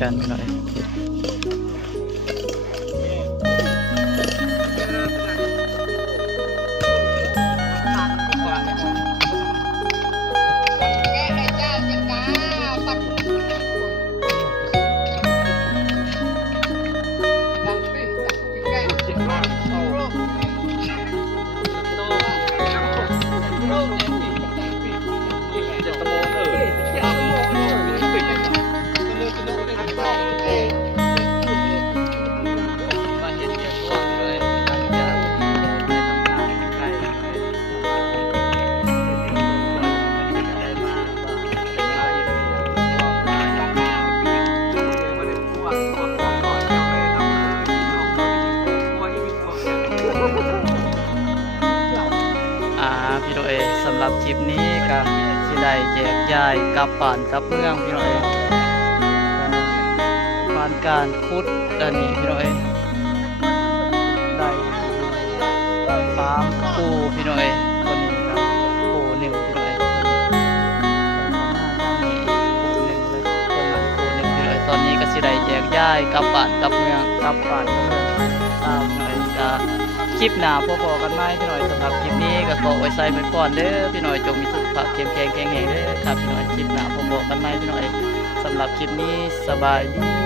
กันพี่น้อยพี่น้อยสำหรับคลิปนี้ก็สิได้แยกย้ายกลับบ้านกลับเมืองพี่น้อยผ่านการขุดอันนี้พี่น้อยได้3คู่พี่น้อยตัวนี้ครับคู่หนึ่งพี่น้อยตอนนี้ก็สิได้แยกย้ายกลับบ้านกลับเมืองกลับบ้านกลับเมืองพี่น้อยก็คลิปหน้าพบกันใหม่พี่น้อยสำหรับคลิปนี้ก็ขอไว้ใส่ไว้ก่อนเด้อพี่น้อยจงมีสุขภาพเข้มแข็งแข็งแรงเด้อครับพี่น้อยคลิปหน้าพบกันใหม่พี่น้อยสำหรับคลิปนี้สบายดี